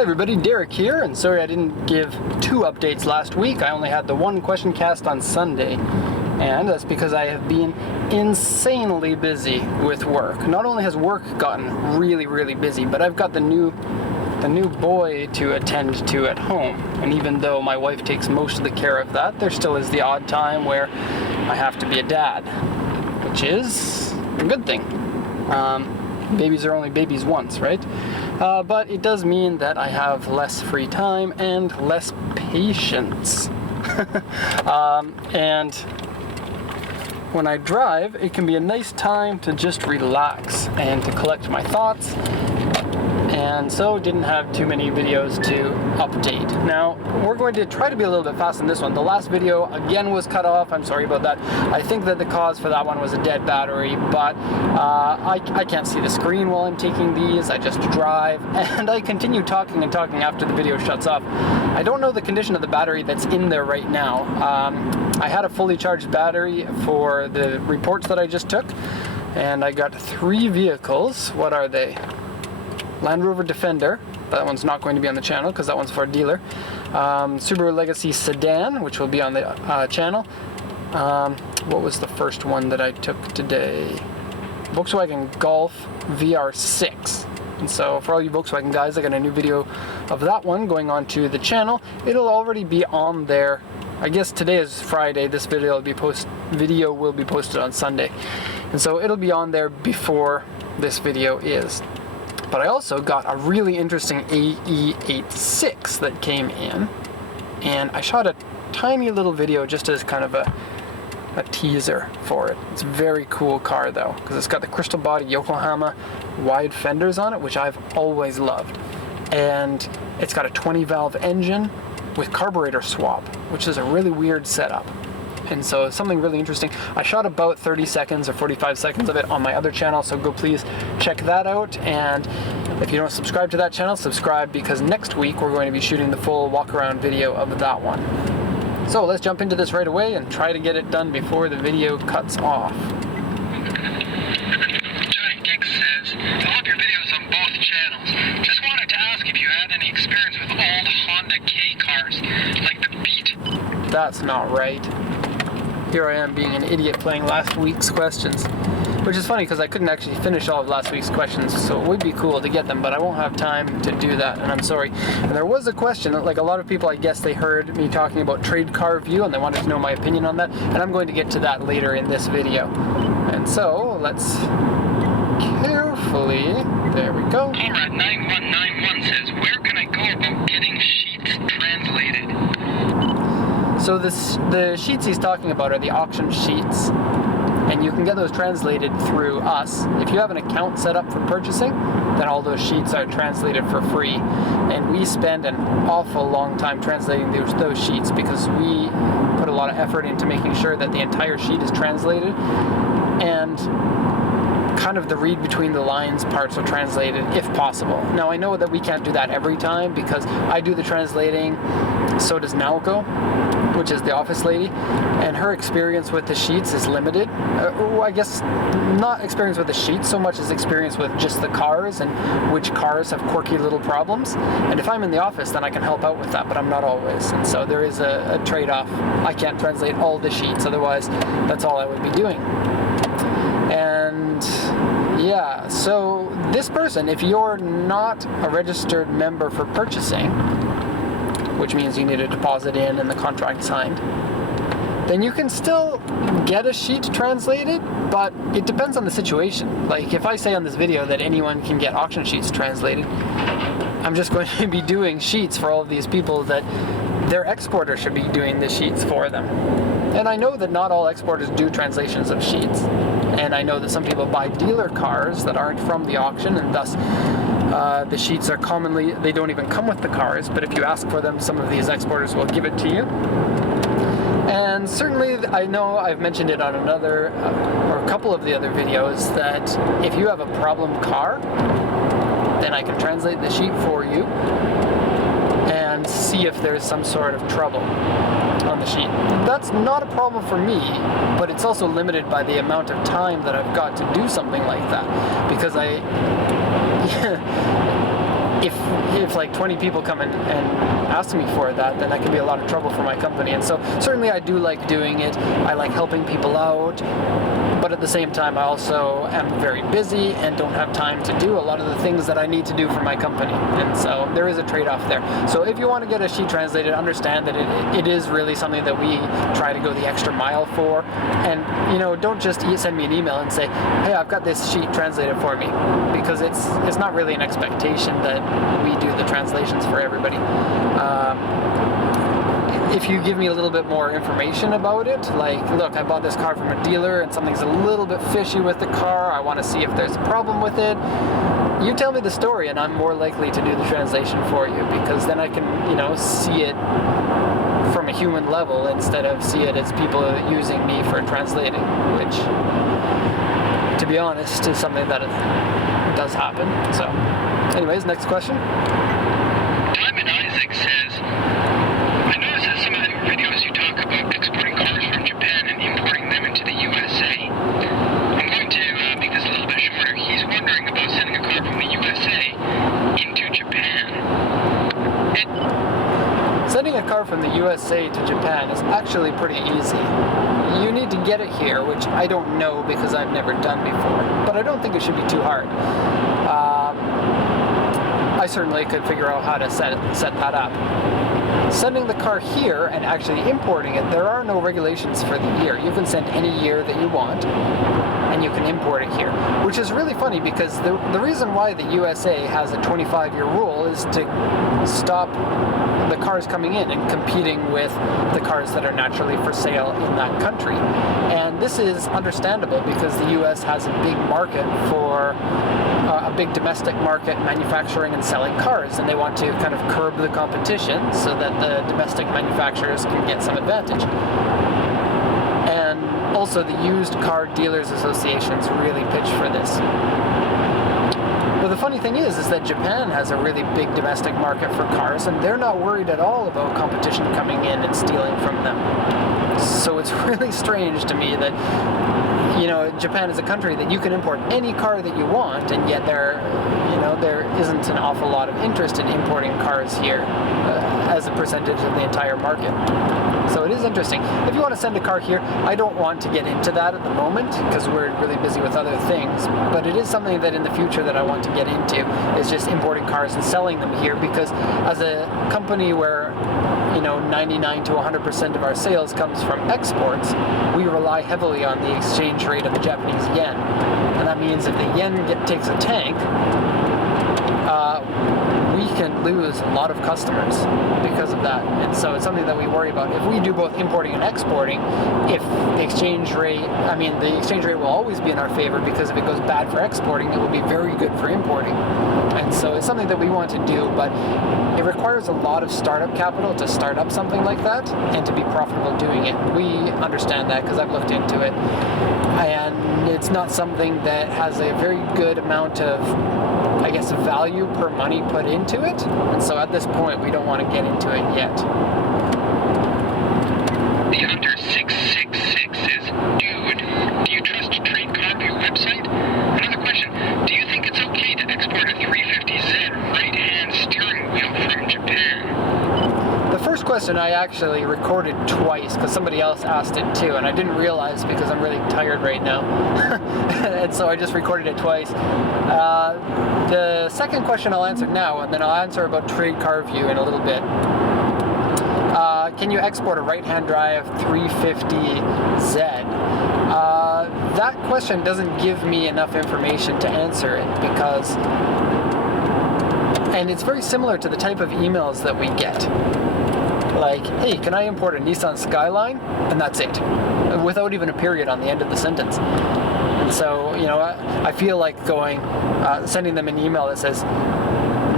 Hi everybody, Derek here, and sorry I didn't give 2 updates last week. I only had the 1 question cast on Sunday, and that's because I have been insanely busy with work. Not only has work gotten really busy, but I've got the new boy to attend to at home. And even though my wife takes most of the care of that, there still is the odd time where I have to be a dad, which is a good thing. Babies are only babies once, right? But it does mean that I have less free time and less patience. And when I drive, it can be a nice time to just relax and to collect my thoughts. And so didn't have too many videos to update. Now, we're going to try to be a little bit fast in this one. The last video, again, was cut off. I'm sorry about that. I think that the cause for that one was a dead battery, but I can't see the screen while I'm taking these. I just drive, and I continue talking and talking after the video shuts off. I don't know the condition of the battery that's in there right now. I had a fully charged battery for the reports that I just took, and I got 3 vehicles. What are they? Land Rover Defender, that one's not going to be on the channel because that one's for a dealer. Subaru Legacy Sedan, which will be on the channel. What was the first one that I took today? Volkswagen Golf VR6. And so for all you Volkswagen guys, I got a new video of that one going on to the channel. It'll already be on there. I guess today is Friday. This video will be posted on Sunday. And so it'll be on there before this video is. But I also got a really interesting AE86 that came in, and I shot a tiny little video just as kind of a teaser for it. It's a very cool car though, because it's got the crystal body Yokohama wide fenders on it, which I've always loved. And it's got a 20 valve engine with carburetor swap, which is a really weird setup. And so it's something really interesting. I shot about 30 seconds or 45 seconds of it on my other channel, so go please check that out. And if you don't subscribe to that channel, subscribe, because next week we're going to be shooting the full walk around video of that one. So let's jump into this right away and try to get it done before the video cuts off. Johnny Dick says, I love your videos on both channels. Just wanted to ask if you had any experience with old Honda K cars, like the Beat. That's not right. Here I am being an idiot playing last week's questions, which is funny because I couldn't actually finish all of last week's questions, so it would be cool to get them, but I won't have time to do that, and I'm sorry. And there was a question that, like a lot of people, I guess they heard me talking about TradeCarView and they wanted to know my opinion on that, and I'm going to get to that later in this video. And so let's carefully, there we go. Comrade 9191 says, where can I go about getting sheets translated? So the sheets he's talking about are the auction sheets, and you can get those translated through us. If you have an account set up for purchasing, then all those sheets are translated for free. And we spend an awful long time translating those sheets because we put a lot of effort into making sure that the entire sheet is translated, and kind of the read between the lines parts are translated if possible. Now I know that we can't do that every time because I do the translating, so does Naoko, which is the office lady, and her experience with the sheets is limited. I guess not experience with the sheets so much as experience with just the cars and which cars have quirky little problems. And if I'm in the office, then I can help out with that, but I'm not always. And so there is a trade-off. I can't translate all the sheets, otherwise that's all I would be doing. And yeah, so this person, if you're not a registered member for purchasing, which means you need a deposit in and the contract signed, then you can still get a sheet translated, but it depends on the situation. Like if I say on this video that anyone can get auction sheets translated, I'm just going to be doing sheets for all of these people that their exporter should be doing the sheets for them. And I know that not all exporters do translations of sheets. And I know that some people buy dealer cars that aren't from the auction, and thus the sheets are commonly, they don't even come with the cars, but if you ask for them, some of these exporters will give it to you. And certainly, I know I've mentioned it on another, or a couple of the other videos, that if you have a problem car, then I can translate the sheet for you and see if there's some sort of trouble on the sheet. That's not a problem for me, but it's also limited by the amount of time that I've got to do something like that, because if if like 20 people come in and ask me for that, then that could be a lot of trouble for my company. And so certainly I do like doing it. I like helping people out, but at the same time I also am very busy and don't have time to do a lot of the things that I need to do for my company. And so there is a trade-off there. So if you want to get a sheet translated, understand that it is really something that we try to go the extra mile for. And don't just send me an email and say, hey, I've got this sheet translated for me, because it's not really an expectation that we do the translations for everybody. If you give me a little bit more information about it, like, look, I bought this car from a dealer and something's a little bit fishy with the car, I want to see if there's a problem with it, you tell me the story and I'm more likely to do the translation for you, because then I can, see it from a human level instead of see it as people using me for translating, which, to be honest, is something that does happen. So, anyways, next question. Diamond Isaac says, I noticed that some of the videos you talk about exporting cars from Japan and importing them into the USA. I'm going to make this a little bit shorter. He's wondering about sending a car from the USA into Japan. Sending a car from the USA to Japan is actually pretty easy. You need to get it here, which I don't know because I've never done before, but I don't think it should be too hard. I certainly could figure out how to set that up. Sending the car here and actually importing it, there are no regulations for the year. You can send any year that you want, and you can import it here, which is really funny because the reason why the USA has a 25-year rule is to stop the cars coming in and competing with the cars that are naturally for sale in that country. And this is understandable because the US has a big market for a big domestic market manufacturing and selling cars, and they want to kind of curb the competition so that the domestic manufacturers can get some advantage. And also the used car dealers associations really pitch for this. But the funny thing is that Japan has a really big domestic market for cars, and they're not worried at all about competition coming in and stealing from them. So it's really strange to me that, Japan is a country that you can import any car that you want, and yet there isn't an awful lot of interest in importing cars here as a percentage of the entire market. So it is interesting. If you want to send a car here, I don't want to get into that at the moment because we're really busy with other things, but it is something that in the future that I want to get into, is just importing cars and selling them here, because as a company where 99 to 100% of our sales comes from exports, we rely heavily on the exchange rate of the Japanese yen. And that means if the yen takes a tank, we can lose a lot of customers because of that. And so it's something that we worry about. If we do both importing and exporting, if the exchange rate will always be in our favor, because if it goes bad for exporting, it will be very good for importing. And so it's something that we want to do, but it requires a lot of startup capital to start up something like that and to be profitable doing it. We understand that because I've looked into it. And it's not something that has a very good amount of, value per money put into it. And so at this point, we don't want to get into it yet. The Hunter 666 says, dude, do you trust TradeCarView website? Another question, do you think it's okay to export a 350Z right-hand steering wheel from Japan? The first question I actually recorded twice because somebody else asked it too, and I didn't realize because I'm really tired right now. And so I just recorded it twice. The second question I'll answer now, and then I'll answer about TradeCarView in a little bit. Can you export a right-hand drive 350Z? That question doesn't give me enough information to answer it because, and it's very similar to the type of emails that we get. Like, hey, can I import a Nissan Skyline? And that's it, without even a period on the end of the sentence. And so, I feel like sending them an email that says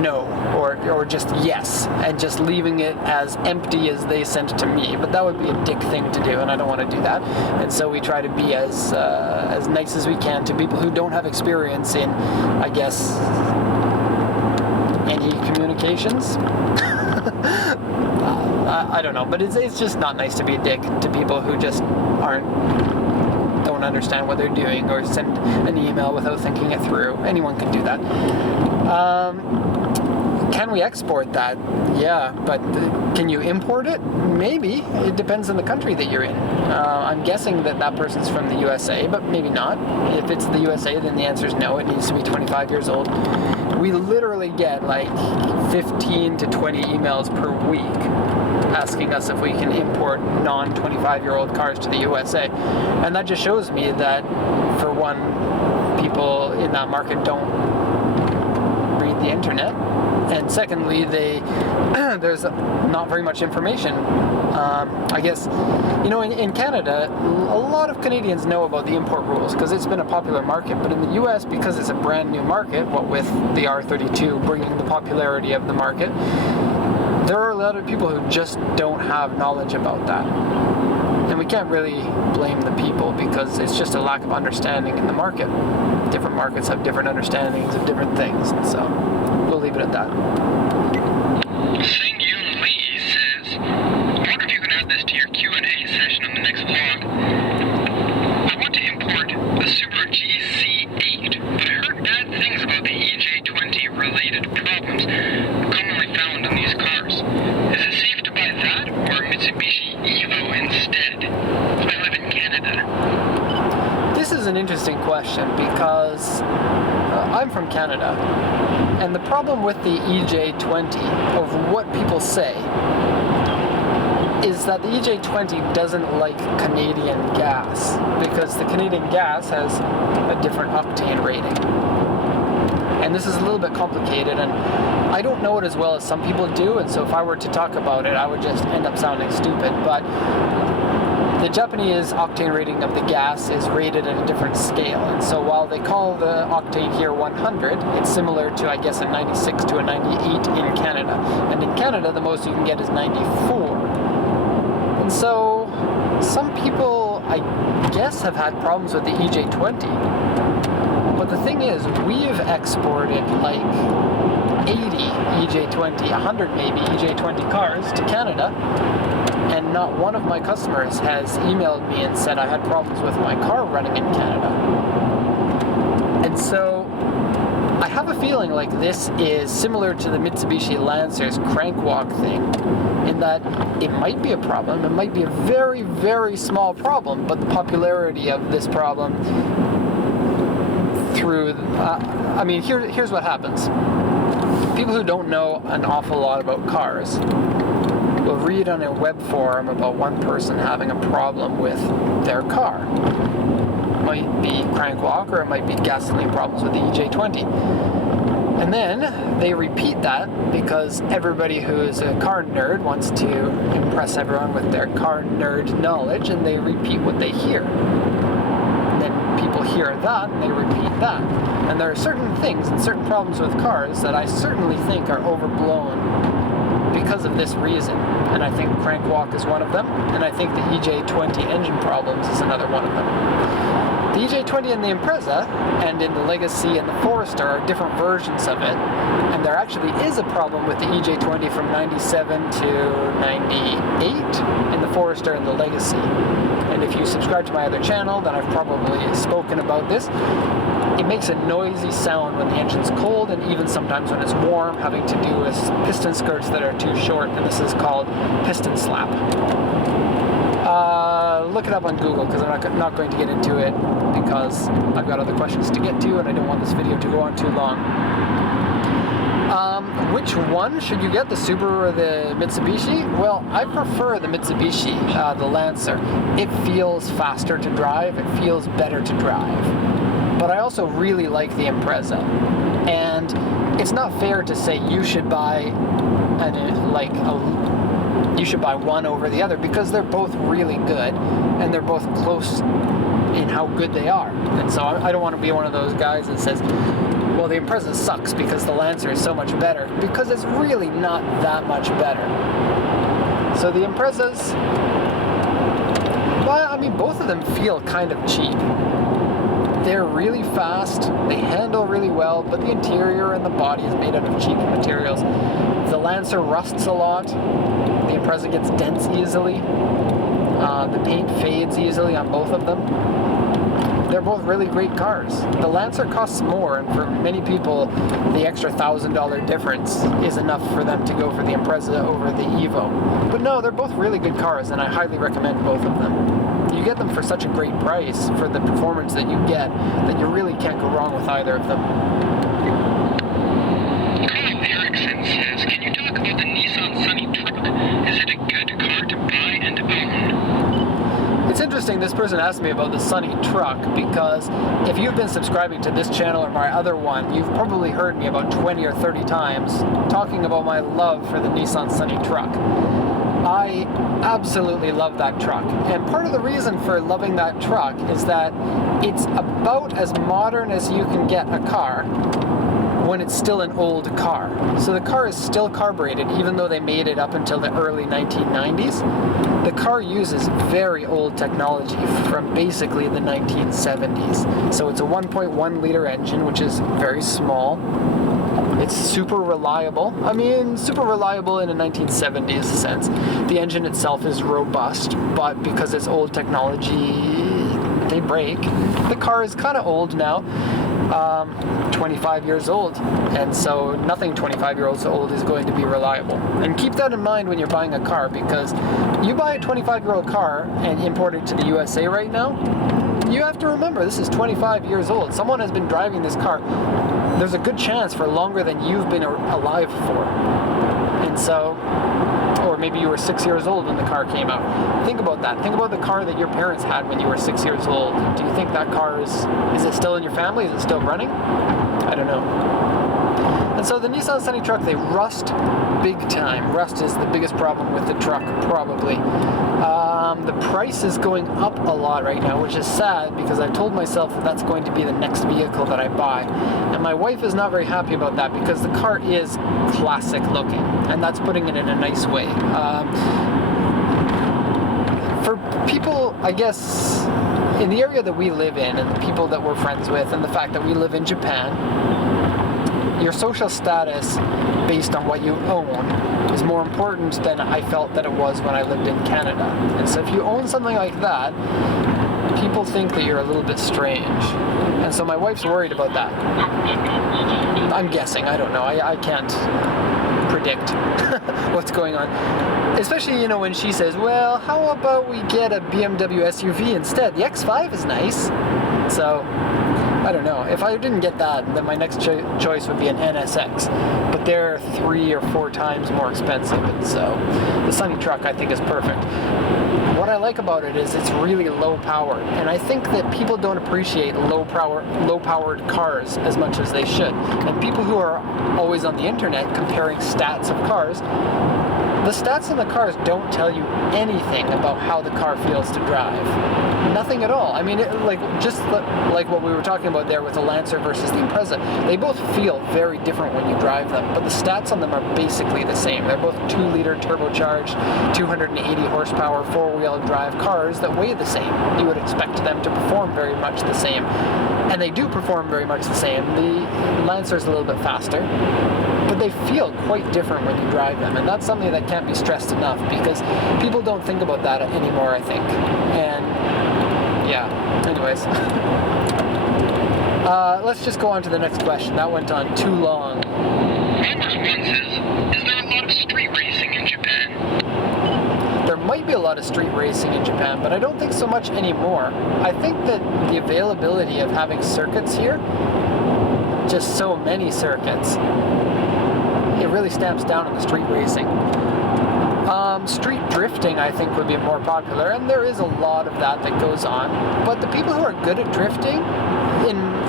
no, or just yes, and just leaving it as empty as they sent it to me. But that would be a dick thing to do, and I don't want to do that. And so we try to be as nice as we can to people who don't have experience in, any communications. I don't know, but it's just not nice to be a dick to people who just don't understand what they're doing, or send an email without thinking it through. Anyone can do that. Can we export that? Yeah, but can you import it? Maybe. It depends on the country that you're in. I'm guessing that that person's from the USA, but maybe not. If it's the USA, then the answer is no. It needs to be 25 years old. We literally get like 15 to 20 emails per week asking us if we can import non-25-year-old cars to the USA. And that just shows me that, for one, people in that market don't read the internet. And secondly, there's not very much information. I guess, in Canada, a lot of Canadians know about the import rules because it's been a popular market. But in the US, because it's a brand new market, what with the R32 bringing the popularity of the market, there are a lot of people who just don't have knowledge about that. And we can't really blame the people because it's just a lack of understanding in the market. Different markets have different understandings of different things, and so we'll leave it at that. Sing Yoon Lee says, I wonder if you can add this to your Q&A session on the next vlog. I want to import a Subaru GC8, but I heard bad things about the EJ20 related problems commonly found on these cars. Is it safe to buy that or a Mitsubishi Evo instead? I live in Canada. This is an interesting question because I'm from Canada, and the problem with the EJ20, of what people say, is that the EJ20 doesn't like Canadian gas, because the Canadian gas has a different octane rating. And this is a little bit complicated, and I don't know it as well as some people do, and so if I were to talk about it, I would just end up sounding stupid. But the Japanese octane rating of the gas is rated at a different scale, and so while they call the octane here 100, it's similar to, I guess, a 96 to a 98 in Canada. And in Canada, the most you can get is 94. And so some people, I guess, have had problems with the EJ20. But the thing is, we've exported like 80 EJ20, 100 maybe EJ20 cars to Canada, and not one of my customers has emailed me and said I had problems with my car running in Canada. And so I have a feeling like this is similar to the Mitsubishi Lancer's crank walk thing, in that it might be a problem, it might be a very, very small problem, but the popularity of this problem through, here's what happens. People who don't know an awful lot about cars will read on a web forum about one person having a problem with their car. It might be crank walk, or it might be gasoline problems with the EJ20. And then they repeat that because everybody who is a car nerd wants to impress everyone with their car nerd knowledge, and they repeat what they hear. People hear that and they repeat that. And there are certain things and certain problems with cars that I certainly think are overblown because of this reason. And I think crank walk is one of them, and I think the EJ20 engine problems is another one of them. The EJ20 in the Impreza and in the Legacy and the Forester are different versions of it, and there actually is a problem with the EJ20 from 97 to 98 in the Forester and the Legacy. And if you subscribe to my other channel, then I've probably spoken about this. It makes a noisy sound when the engine's cold, and even sometimes when it's warm, having to do with piston skirts that are too short, and this is called piston slap. Look it up on Google, because I'm not going to get into it, because I've got other questions to get to, and I don't want this video to go on too long. Which one should you get, the Subaru or the Mitsubishi? Well, I prefer the Mitsubishi, the Lancer. It feels faster to drive, it feels better to drive. But I also really like the Impreza. And it's not fair to say you should buy one over the other, because they're both really good, and they're both close in how good they are. And so I don't want to be one of those guys that says, well, the Impreza sucks because the Lancer is so much better, because it's really not that much better. So the Imprezas, well, I mean, both of them feel kind of cheap. They're really fast, they handle really well, but the interior and the body is made out of cheap materials. The Lancer rusts a lot, the Impreza gets dents easily, the paint fades easily on both of them. they're both really great cars. The Lancer costs more, and for many people, the extra $1,000 difference is enough for them to go for the Impreza over the Evo. But no, they're both really good cars, and I highly recommend both of them. You get them for such a great price for the performance that you get that you really can't go wrong with either of them. Carl Erickson says, can you talk about the Nissan Sunny truck? Is it a good car to buy and own? It's interesting, this person asked me about the Sunny truck because if you've been subscribing to this channel or my other one, you've probably heard me about 20 or 30 times talking about my love for the Nissan Sunny truck. I absolutely love that truck, and part of the reason for loving that truck is that it's about as modern as you can get a car when it's still an old car. So the car is still carbureted, even though they made it up until the early 1990s. The car uses very old technology from basically the 1970s. So it's a 1.1 liter engine, which is very small. It's super reliable. I mean, super reliable in a 1970s sense. The engine itself is robust, but because it's old technology, they break. The car is kind of old now. 25 years old, and so nothing 25 years old is going to be reliable. And keep that in mind when you're buying a car, because you buy a 25-year-old car and import it to the USA right now, you have to remember this is 25 years old. Someone has been driving this car. There's a good chance for longer than you've been alive for. And so, or maybe you were 6 years old when the car came out. Think about that. Think about the car that your parents had when you were 6 years old. Do you think that car is it still in your family? Is it still running? I don't know. And so the Nissan Sunny truck, they rust big time. Rust is the biggest problem with the truck, probably. The price is going up a lot right now, which is sad because I told myself that that's going to be the next vehicle that I buy. And my wife is not very happy about that because the car is classic looking, and that's putting it in a nice way. For people, I guess, in the area that we live in and the people that we're friends with and the fact that we live in Japan, your social status based on what you own is more important than I felt that it was when I lived in Canada. And so if you own something like that, people think that you're a little bit strange. And so my wife's worried about that. I'm guessing, I don't know, I can't predict what's going on. Especially, you know, when she says, well, how about we get a BMW SUV instead? The X5 is nice. So, I don't know. If I didn't get that, then my next choice would be an NSX. But they're 3 or 4 times more expensive, and so the Sunny truck I think is perfect. What I like about it is it's really low powered, and I think that people don't appreciate low powered cars as much as they should. And people who are always on the internet comparing stats of cars, the stats on the cars don't tell you anything about how the car feels to drive. Nothing at all. I mean, like what we were talking about there with the Lancer versus the Impreza, they both feel very different when you drive them, but the stats on them are basically the same. They're both 2-liter turbocharged, 280 horsepower, 4-wheel drive cars that weigh the same. You would expect them to perform very much the same, and they do perform very much the same. The Lancer's a little bit faster, but they feel quite different when you drive them, and that's something that can't be stressed enough because people don't think about that anymore, I think. And yeah, anyways. Let's just go on to the next question. That went on too long. Farmers One says, is there a lot of street racing in Japan? There might be a lot of street racing in Japan, but I don't think so much anymore. I think that the availability of having circuits here, just so many circuits, it really stamps down on the street racing. Street drifting, I think, would be more popular, and there is a lot of that goes on. But the people who are good at drifting,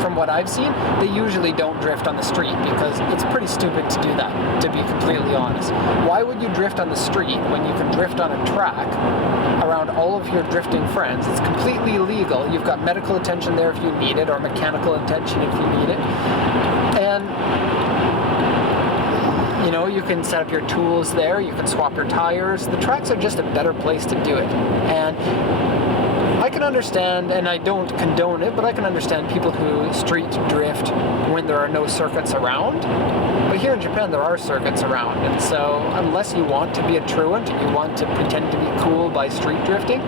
from what I've seen, they usually don't drift on the street because it's pretty stupid to do that, to be completely honest. Why would you drift on the street when you can drift on a track around all of your drifting friends? It's completely illegal. You've got medical attention there if you need it, or mechanical attention if you need it. And you know, you can set up your tools there, you can swap your tires. The tracks are just a better place to do it. And I can understand, and I don't condone it, but I can understand people who street drift when there are no circuits around. But here in Japan, there are circuits around. And so unless you want to be a truant and you want to pretend to be cool by street drifting,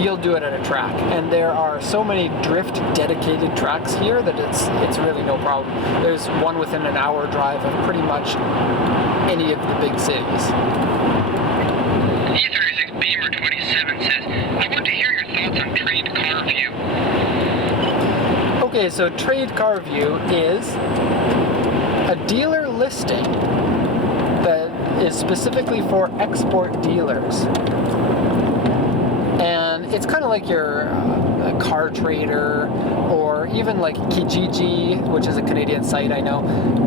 you'll do it at a track. And there are so many drift dedicated tracks here that it's really no problem. There's one within an hour drive of pretty much any of the big cities. E36 Beamer 27 says, I want to hear your thoughts on TradeCarView. Okay, so TradeCarView is a dealer listing that is specifically for export dealers. And it's kind of like your Car Trader, or even like Kijiji, which is a Canadian site, I know.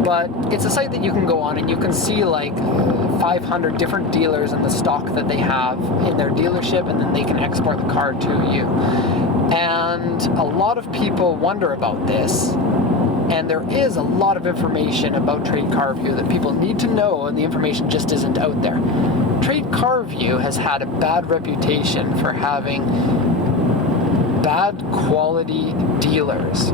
But it's a site that you can go on and you can see like 500 different dealers and the stock that they have in their dealership, and then they can export the car to you. And a lot of people wonder about this. And there is a lot of information about TradeCarView that people need to know, and the information just isn't out there. TradeCarView has had a bad reputation for having bad quality dealers.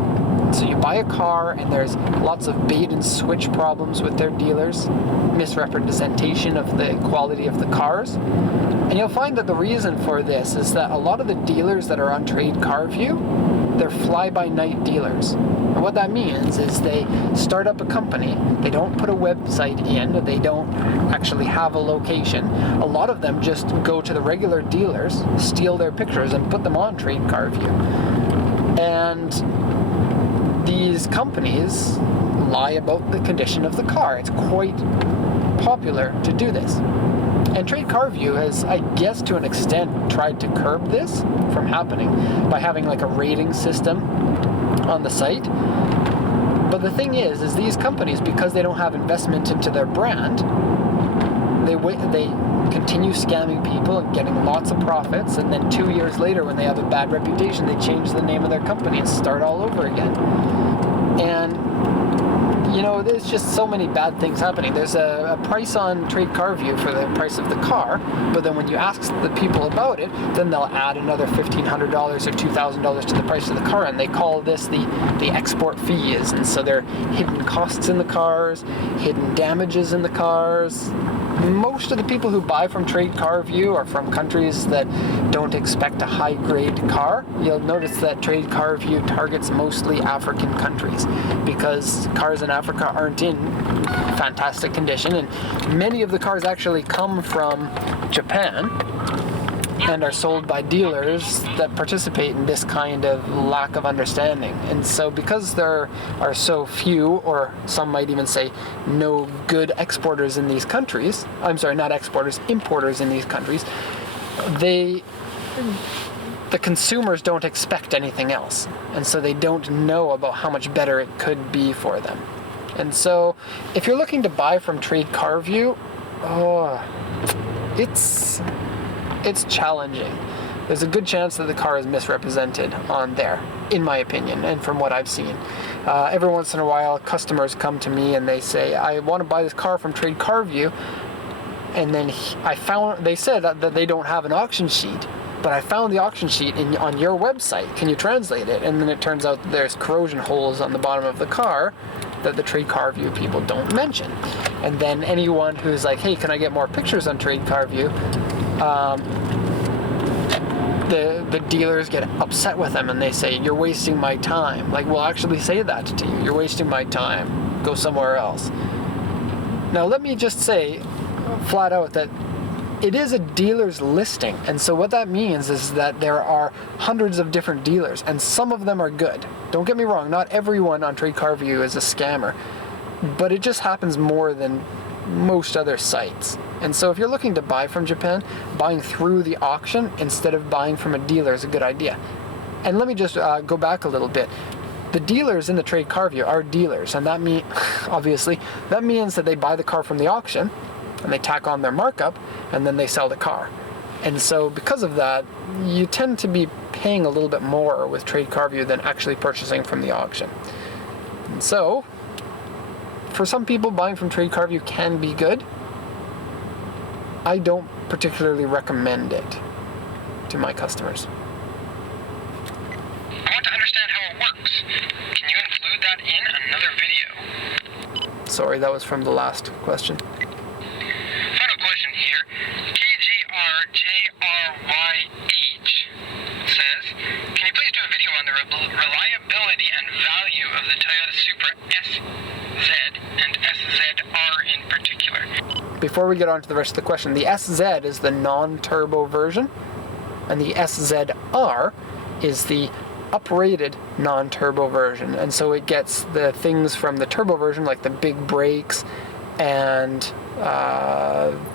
So you buy a car and there's lots of bait and switch problems with their dealers, misrepresentation of the quality of the cars. And you'll find that the reason for this is that a lot of the dealers that are on TradeCarView, they're fly-by-night dealers. And what that means is they start up a company, they don't put a website in, they don't actually have a location. A lot of them just go to the regular dealers, steal their pictures, and put them on TradeCarView. And these companies lie about the condition of the car. It's quite popular to do this. And TradeCarView has, I guess to an extent, tried to curb this from happening by having like a rating system on the site. But the thing is these companies, because they don't have investment into their brand, they continue scamming people and getting lots of profits, and then 2 years later, when they have a bad reputation, they change the name of their company and start all over again. And you know, there's just so many bad things happening. There's a price on TradeCarView for the price of the car, but then when you ask the people about it, then they'll add another $1,500 or $2,000 to the price of the car, and they call this the export fees. And so there are hidden costs in the cars, hidden damages in the cars. Most of the people who buy from TradeCarView are from countries that don't expect a high-grade car. You'll notice that TradeCarView targets mostly African countries because cars in Africa aren't in fantastic condition, and many of the cars actually come from Japan and are sold by dealers that participate in this kind of lack of understanding. And so because there are so few, or some might even say no good exporters in these countries, I'm sorry, not exporters, importers in these countries, the consumers don't expect anything else. And so they don't know about how much better it could be for them. And so if you're looking to buy from TradeCarView, it's challenging. There's a good chance that the car is misrepresented on there, in my opinion, and from what I've seen. Every once in a while, customers come to me and they say, I want to buy this car from TradeCarView, and then they said that they don't have an auction sheet, but I found the auction sheet on your website. Can you translate it? And then it turns out that there's corrosion holes on the bottom of the car that the TradeCarView people don't mention. And then anyone who's like, hey, can I get more pictures on TradeCarView? The dealers get upset with them and they say, you're wasting my time. Like, we'll actually say that to you. You're wasting my time. Go somewhere else. Now, let me just say flat out that it is a dealer's listing. And so what that means is that there are hundreds of different dealers, and some of them are good. Don't get me wrong, not everyone on TradeCarView is a scammer, but it just happens more than most other sites. And so if you're looking to buy from Japan, buying through the auction instead of buying from a dealer is a good idea. And let me just go back a little bit. The dealers in the TradeCarView are dealers, and that means that they buy the car from the auction and they tack on their markup and then they sell the car. And so because of that, you tend to be paying a little bit more with TradeCarView than actually purchasing from the auction. And so for some people, buying from TradeCarView can be good. I don't particularly recommend it to my customers. I want to understand how it works. Can you include that in another video? Sorry, that was from the last question. Final question here. KGRJRYH reliability and value of the Toyota Supra SZ and SZR in particular. Before we get on to the rest of the question, the SZ is the non-turbo version, and the SZR is the uprated non-turbo version. And so it gets the things from the turbo version, like the big brakes and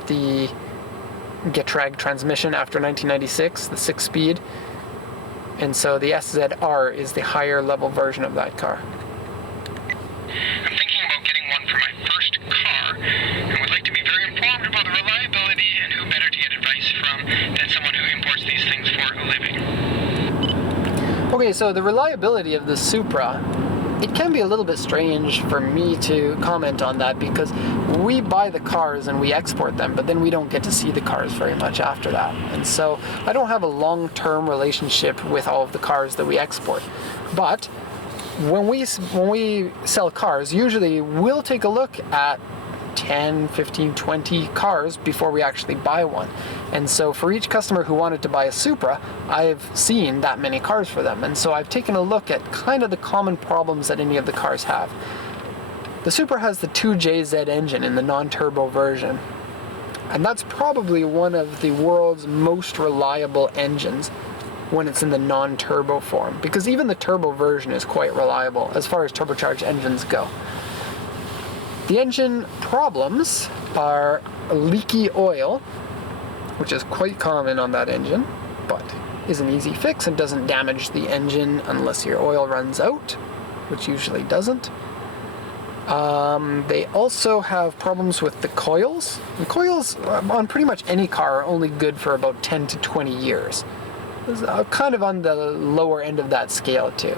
the Getrag transmission after 1996, the 6-speed. And so the SZR is the higher level version of that car. I'm thinking about getting one for my first car and would like to be very informed about the reliability and who better to get advice from than someone who imports these things for a living. Okay, so the reliability of the Supra, it can be a little bit strange for me to comment on that because we buy the cars and we export them, but then we don't get to see the cars very much after that. And so I don't have a long-term relationship with all of the cars that we export. But when we sell cars, usually we'll take a look at 10, 15, 20 cars before we actually buy one. And so for each customer who wanted to buy a Supra, I've seen that many cars for them. And so I've taken a look at kind of the common problems that any of the cars have. The Supra has the 2JZ engine in the non-turbo version. And that's probably one of the world's most reliable engines when it's in the non-turbo form, because even the turbo version is quite reliable as far as turbocharged engines go. The engine problems are leaky oil, which is quite common on that engine, but is an easy fix and doesn't damage the engine unless your oil runs out, which usually doesn't. They also have problems with the coils. The coils on pretty much any car are only good for about 10 to 20 years. It's kind of on the lower end of that scale too.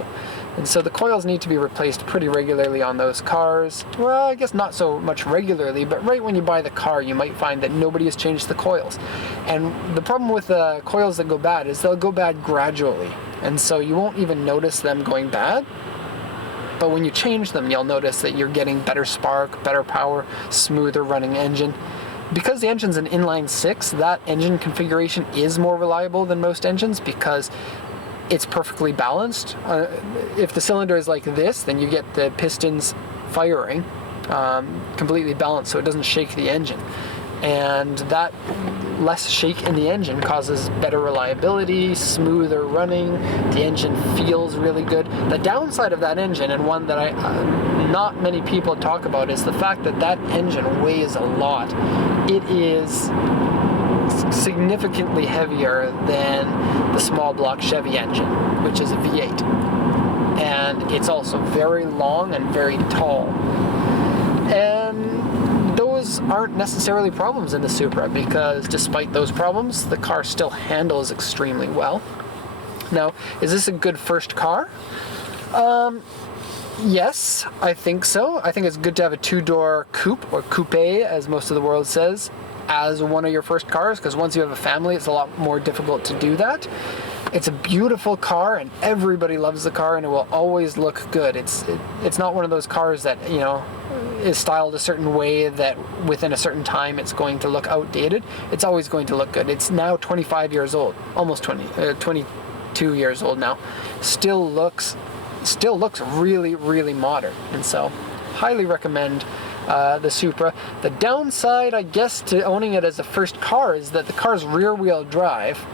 And so the coils need to be replaced pretty regularly on those cars. Well, I guess not so much regularly, but right when you buy the car, you might find that nobody has changed the coils. And the problem with the coils that go bad is they'll go bad gradually. And so you won't even notice them going bad. But when you change them, you'll notice that you're getting better spark, better power, smoother running engine. Because the engine's an inline 6, that engine configuration is more reliable than most engines because it's perfectly balanced. If the cylinder is like this, then you get the pistons firing completely balanced so it doesn't shake the engine. And that less shake in the engine causes better reliability, smoother running, the engine feels really good. The downside of that engine, and one that not many people talk about, is the fact that that engine weighs a lot. It is significantly heavier than the small block Chevy engine, which is a V8. And it's also very long and very tall. And those aren't necessarily problems in the Supra, because despite those problems, the car still handles extremely well. Now, is this a good first car? Yes, I think so. I think it's good to have a two-door coupe, or coupe as most of the world says, as one of your first cars, because once you have a family, it's a lot more difficult to do that. It's a beautiful car, and everybody loves the car, and it will always look good. It's not one of those cars that, you know, is styled a certain way that within a certain time it's going to look outdated. It's always going to look good. It's now 25 years old, almost 22 years old now. Still looks really, really modern, and so highly recommend the Supra. The downside, I guess, to owning it as a first car is that the car's rear-wheel drive,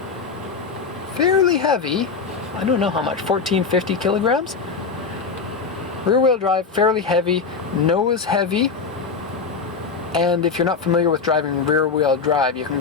fairly heavy. I don't know how much, 1450 kilograms? Rear-wheel drive, fairly heavy, nose heavy, and if you're not familiar with driving rear-wheel drive, you can